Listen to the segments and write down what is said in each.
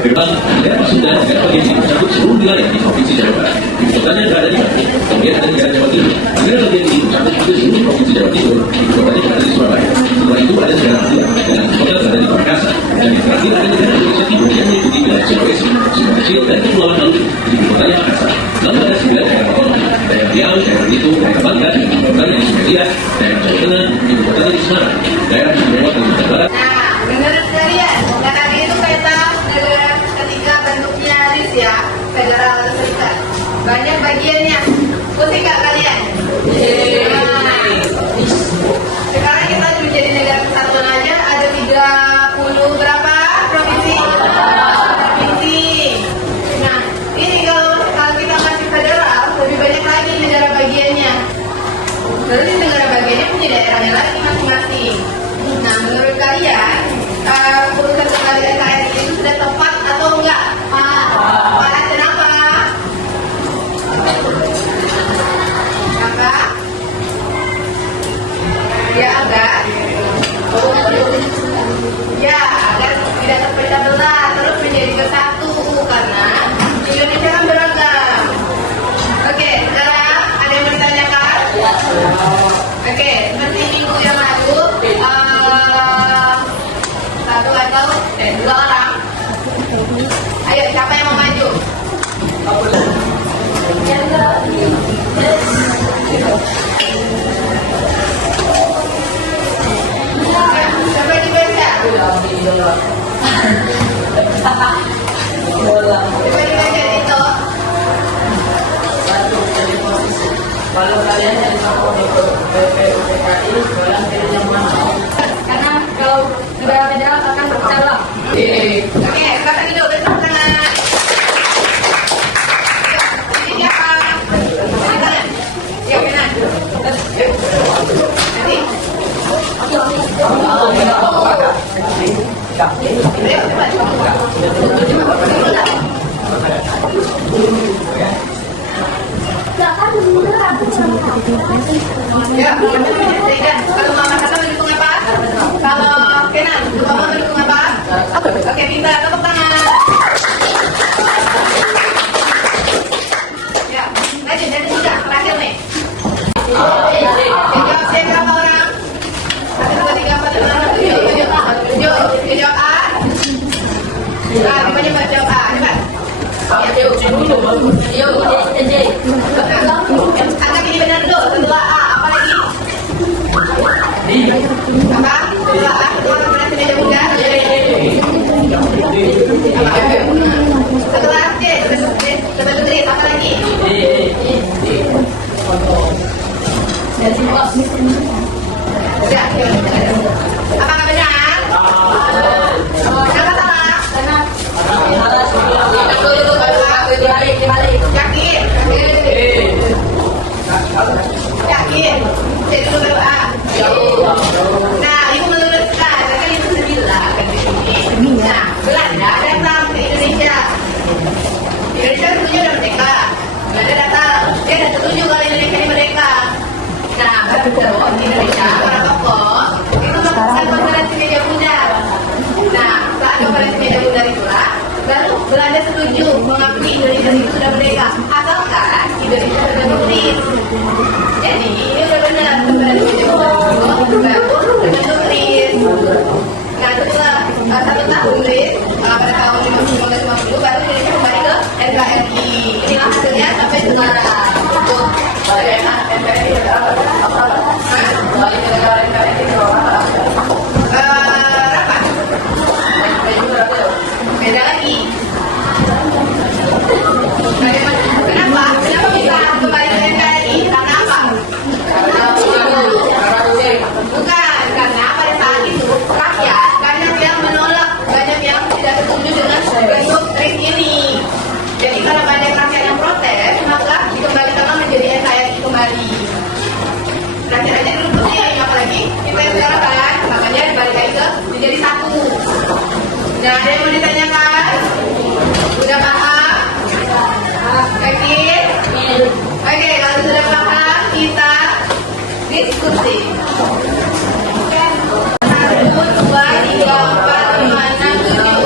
Memang daerah Pasundan, negara bagian ini mencakup seluruh wilayah di Provinsi Jawa Barat. Ibu kotanya berada di Banten, kemudian ada negara Jawa Timur. Negara bagian ini mencakup hampir seluruh Provinsi Jawa Timur. Ibu kotanya berada di Surabaya. Setelah itu ada negara Madura, dengan ibu kota berada di Pamekasan. Dan yang terakhir ada negara Indonesia Timur yang meliputi wilayah Sulawesi, Sunda Kecil, dan Kepulauan Maluku. Ibu kotanya Makassar. Lalu ada 9 daerah otonomi, daerah Riau, daerah Belitung, daerah Bangka, dan ibu kotanya di Sumatera, daerah Jawa Tengah, ibu kotanya di Semarang, daerah Istimewa Kalimantan Barat. Menurut kalian, negara itu peta negara ketika bentuknya list ya, federal atau serikat. Banyak bagiannya. Putih kak kalian? Sekarang kita menjadi negara kesatuan aja ada 30 berapa provinsi? Provinsi. Nah, ini kalau kita masih federal, lebih banyak lagi negara bagiannya. Berarti negara bagiannya punya daerahnya lagi masing-masing. Nah, menurut kalian, keputusan kembali NKRI itu sudah tepat atau enggak? Tepat. Kenapa? Kenapa? Ya, enggak. Ya, agar tidak terpecah belah, terus menjadi bersatu. Karena Indonesia kan beragam. Oke, sekarang ada yang mau ditanyakan? Oke, seperti minggu yang lalu, satu atau dua orang. Ayo, siapa yang mau maju? Siapa dibaca? Coba dibaca itu. Kalau kalian yang mau ikut BPUPKI, kalian pilih yang mana? Karena kalau negara federal akan berpecah belah. Oke, kata dulu besok tangan. Ini siapa? Kanan. Ya kanan. Nanti. Ayo ya, kalau Mama Kata mendukung apa? Kalau Kenan, Mama mendukung apa? Oke, minta tepuk tangan. Ya, lanjut, jadi sudah terakhir nih. Jawab saya berapa orang? 1, 2, 3, 4, 5, 6, 7. Jawab A. Coba cepat jawab A, cepat. Angkat ini benar dulu, setelah A, apa lagi? Apa? Setelah A, setelah berarti meja bunda. Setelah C, setelah putri, apa lagi? Ya, apakah benar? Kenapa salah? Yakin? Yakin? Jadi dulu baru A. Nah, ibu meluruskan, kan ibu sembilan kan di sini. Nah, Belanda datang ke Indonesia. Indonesia tentunya udah merdeka. Belanda datang, dia udah setuju kalau Indonesia ini merdeka. Nah, baru Indonesia para tokoh itu melakukan konferensi meja bunda. Nah, saat konferensi meja bunda itulah, baru Belanda setuju mengakui Indonesia itu sudah merdeka. Asalkan Indonesia sudah nuklir. Jadi ini udah benar konferensi meja bunda itu baru dengan nuklir. Nah, setelah 1 tahun pada tahun 1950 baru Indonesia kembali ke NKRI. Inilah hasilnya sampai sekarang. NKRI apa? Beda lagi. Kenapa? Kenapa bisa kembali ke NKRI? Karena apa? Bukan, karena pada saat itu rakyat banyak yang menolak, banyak yang tidak setuju dengan bentuk RIS ini. Jadi karena banyak rakyat yang protes, maka dikembalikanlah menjadi NKRI kembali. Rakyat-rakyat dulu pusing, apalagi kita yang sekarang kan, makanya dibalik lagi ke menjadi satu. Nah, ada yang mau ditanyakan? Sudah paham? Yakin? Oke, kalau sudah paham, kita diskusi. 1, 2, 3, 4, 5, 6, 7.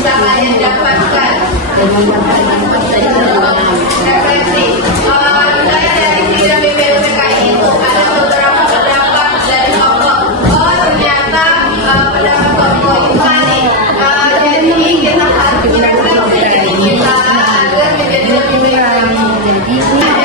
bisa kalian dapatkan. Referensi. Misalnya dari sidang BPUPKI itu ada beberapa pendapat dari tokoh. Oh ternyata pendapat tokoh itu valid. Jadi kita harus mereferensi kita agar menjadi lebih baik lagi.